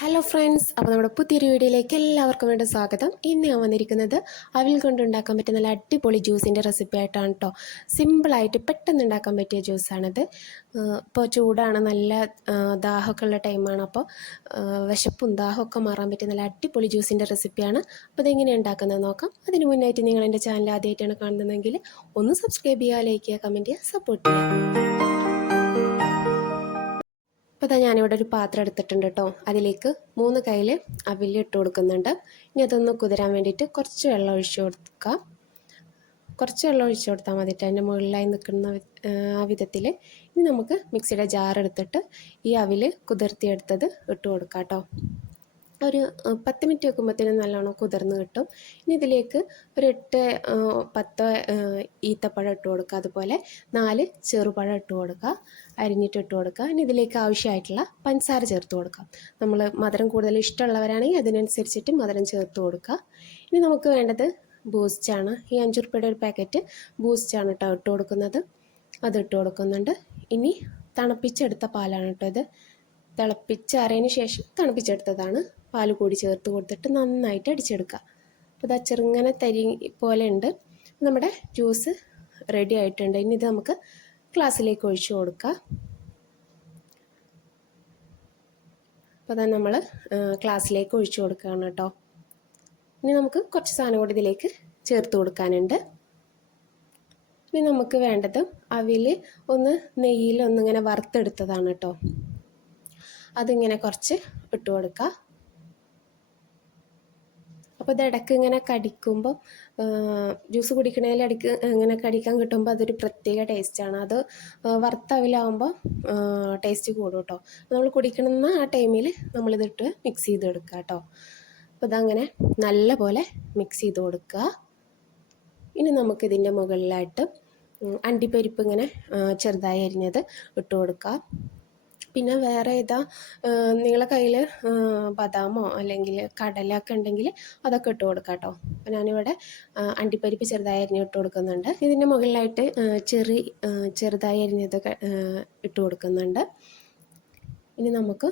Hello friends അപ്പോൾ നമ്മുടെ പുതിയൊരു വീഡിയോയിലേക്ക് എല്ലാവർക്കും വേണ്ട സ്വാഗതം. ഇന്ന് ഞാൻ വന്നിരിക്കുന്നത് അവിൽ കൊണ്ട് ഉണ്ടാക്കാൻ പറ്റിയ നല്ല അടിപൊളി ജ്യൂസിന്റെ റെസിപ്പി ആയിട്ടാണ് കേട്ടോ സിമ്പിളായിട്ട് പെട്ടെന്ന് ഉണ്ടാക്കാൻ പറ്റിയ ജ്യൂസാണിത്. ഇപ്പോൾ ചൂടാണ് നല്ല ദാഹമൊക്കെ ഉള്ള ടൈമാണ് അപ്പോൾ വിശപ്പും ദാഹമൊക്കെ മാറാൻ പറ്റിയ നല്ല അടിപൊളി ജ്യൂസിന്റെ റെസിപ്പിയാണ് അപ്പോൾ ഇതെങ്ങനെയാണ് ഉണ്ടാക്കുന്നത് നോക്കാം. അതിന് മുന്നായിട്ട് നിങ്ങൾ എന്റെ ചാനൽ ആദ്യമായിട്ടാണ് കാണുന്നതെങ്കിൽ ഒന്ന് സബ്സ്ക്രൈബ് ചെയ്യുക ലൈക്ക് ചെയ്യുക കമന്റ് ചെയ്യുക സപ്പോർട്ട് ചെയ്യുക. അപ്പോൾ ഇതാ ഞാനിവിടെ ഒരു പാത്രം എടുത്തിട്ടുണ്ട് കേട്ടോ അതിലേക്ക് മൂന്ന് കയ്യിൽ അവിൽ ഇട്ട് കൊടുക്കുന്നുണ്ട്. ഇനി അതൊന്ന് കുതിരാൻ വേണ്ടിയിട്ട് കുറച്ച് വെള്ളം ഒഴിച്ച് കൊടുക്കാം. കുറച്ച് വെള്ളം ഒഴിച്ച് കൊടുത്താൽ മതി കേട്ടോ അതിന്റെ മുകളിലായി നിൽക്കുന്ന ആ വിധത്തിൽ ഇനി നമുക്ക് മിക്സിയുടെ ജാർ എടുത്തിട്ട് ഈ അവിൽ കുതിർത്തിയെടുത്തത് ഇട്ട് കൊടുക്കാം കേട്ടോ ഒരു പത്ത് മിനിറ്റ് വെക്കുമ്പോഴത്തേനും നല്ലോണം കുതിർന്ന് കിട്ടും. ഇനി ഇതിലേക്ക് ഒരു എട്ട് പത്ത് ഈത്തപ്പഴം ഇട്ട് കൊടുക്കുക. അതുപോലെ നാല് ചെറുപഴം ഇട്ട് കൊടുക്കുക. അരിഞ്ഞിട്ട് ഇട്ട് കൊടുക്കുക. ഇനി ഇതിലേക്ക് ആവശ്യമായിട്ടുള്ള പഞ്ചസാര ചേർത്ത് കൊടുക്കാം നമ്മൾ മധുരം കൂടുതൽ ഇഷ്ടമുള്ളവരാണെങ്കിൽ അതിനനുസരിച്ചിട്ട് മധുരം ചേർത്ത് കൊടുക്കുക. ഇനി നമുക്ക് വേണ്ടത് ബൂസ്റ്റാണ് ഈ അഞ്ച് റുപ്യയുടെ ഒരു പാക്കറ്റ് ബൂസ്റ്റാണ് കേട്ടോ ഇട്ട് കൊടുക്കുന്നത്. അത് ഇട്ട് കൊടുക്കുന്നുണ്ട്. ഇനി തണുപ്പിച്ചെടുത്ത പാലാണ് കേട്ടോ ഇത്. തിളപ്പിച്ചാറിയതിന് ശേഷം തണുപ്പിച്ചെടുത്തതാണ്. പാൽ കൂടി ചേർത്ത് കൊടുത്തിട്ട് നന്നായിട്ട് അടിച്ചെടുക്കുക. അപ്പോൾ ഇതാ ചെറുങ്ങനെ തരി പോലെ ഉണ്ട്. നമ്മുടെ ജ്യൂസ് റെഡി ആയിട്ടുണ്ട്. ഇനി ഇത് നമുക്ക് ഗ്ലാസ്സിലേക്ക് ഒഴിച്ചു കൊടുക്കുക അപ്പോൾ അതാ നമ്മൾ ഗ്ലാസ്സിലേക്ക് ഒഴിച്ചു കൊടുക്കുകയാണ് കേട്ടോ. ഇനി നമുക്ക് കുറച്ച് സാധനം കൂടി ഇതിലേക്ക് ചേർത്ത് കൊടുക്കാനുണ്ട്. ഇനി നമുക്ക് വേണ്ടത് അവിൽ ഒന്ന് നെയ്യിൽ ഒന്നിങ്ങനെ വറുത്തെടുത്തതാണ് കേട്ടോ. അതിങ്ങനെ കുറച്ച് ഇട്ട് കൊടുക്കുക അപ്പോൾ ഇത് ഇടയ്ക്ക് ഇങ്ങനെ കടിക്കുമ്പോൾ ജ്യൂസ് കുടിക്കണതിൽ ഇടയ്ക്ക് ഇങ്ങനെ കടിക്കാൻ കിട്ടുമ്പോൾ അതൊരു പ്രത്യേക ടേസ്റ്റാണ് അത് വറുത്തവിലാവുമ്പോൾ ടേസ്റ്റ് കൂടും കേട്ടോ നമ്മൾ കുടിക്കണമെന്ന ആ ടൈമിൽ നമ്മളിതിട്ട് മിക്സ് ചെയ്ത് കൊടുക്കുക കേട്ടോ അപ്പോൾ ഇതങ്ങനെ നല്ല പോലെ മിക്സ് ചെയ്ത് കൊടുക്കുക ഇനി നമുക്കിതിന്റെ മുകളിലായിട്ട് അണ്ടിപ്പരിപ്പ് ഇങ്ങനെ ചെറുതായി അരിഞ്ഞത് ഇട്ട് കൊടുക്കുക പിന്നെ വേറെ ഏതാ? നിങ്ങളെ കയ്യിൽ ബദാമോ അല്ലെങ്കിൽ കടലൊക്കെ ഉണ്ടെങ്കിൽ അതൊക്കെ ഇട്ട് കൊടുക്കാം കേട്ടോ. അപ്പോൾ ഞാനിവിടെ അണ്ടിപ്പരിപ്പ് ചെറുതായി അരിഞ്ഞ് ഇട്ട് കൊടുക്കുന്നുണ്ട്. ഇതിന്റെ മുകളിലായിട്ട് ചെറി ചെറുതായി അരിഞ്ഞതൊക്കെ ഇട്ട് കൊടുക്കുന്നുണ്ട്. ഇനി നമുക്ക്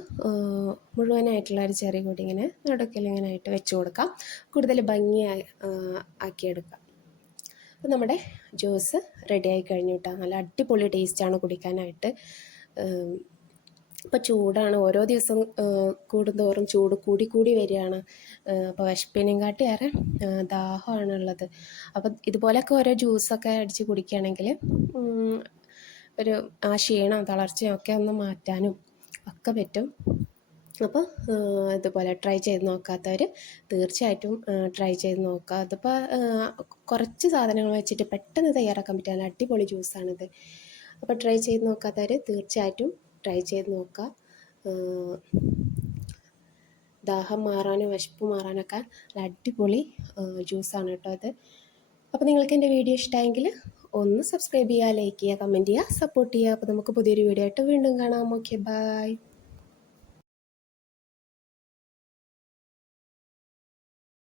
മുഴുവനായിട്ടുള്ള ഒരു ചെറിയ കൂടി ഇങ്ങനെ ആയിട്ട് വെച്ച് കൊടുക്കാം. കൂടുതൽ ഭംഗിയായി ആക്കിയെടുക്കാം അപ്പോൾ നമ്മുടെ ജ്യൂസ് റെഡി ആയി കഴിഞ്ഞു കേട്ടോ. നല്ല അടിപൊളി ടേസ്റ്റാണ് കുടിക്കാനായിട്ട്. ഇപ്പോൾ ചൂടാണ്. ഓരോ ദിവസം കൂടുന്തോറും ചൂട് കൂടി കൂടി വരികയാണ്. അപ്പോൾ കാട്ടി ഏറെ ദാഹമാണുള്ളത് അപ്പോൾ ഇതുപോലെയൊക്കെ ഓരോ ജ്യൂസൊക്കെ അടിച്ച് കുടിക്കുകയാണെങ്കിൽ ഒരു ആ ക്ഷീണം തളർച്ചയും ഒക്കെ ഒന്ന് മാറ്റാനും ഒക്കെ പറ്റും. അപ്പോൾ ഇതുപോലെ ട്രൈ ചെയ്ത് നോക്കാത്തവർ തീർച്ചയായിട്ടും ട്രൈ ചെയ്ത് നോക്കുക. അതിപ്പോൾ കുറച്ച് സാധനങ്ങൾ വെച്ചിട്ട് പെട്ടെന്ന് തയ്യാറാക്കാൻ പറ്റിയ നല്ല അടിപൊളി ജ്യൂസാണിത്. അപ്പോൾ ട്രൈ ചെയ്ത് നോക്കാത്തവർ തീർച്ചയായിട്ടും ട്രൈ ചെയ്ത് നോക്കുക ദാഹം മാറാനും വിശപ്പ് മാറാനൊക്കെ നല്ല അടിപൊളി ജ്യൂസാണ് കേട്ടോ അത് അപ്പോൾ നിങ്ങൾക്ക് എന്റെ വീഡിയോ ഇഷ്ടമായെങ്കിൽ ഒന്ന് സബ്സ്ക്രൈബ് ചെയ്യുക ലൈക്ക് ചെയ്യുക കമന്റ് ചെയ്യുക സപ്പോർട്ട് ചെയ്യുക. അപ്പോൾ നമുക്ക് പുതിയൊരു വീഡിയോ ആയിട്ട് വീണ്ടും കാണാം. Okay bye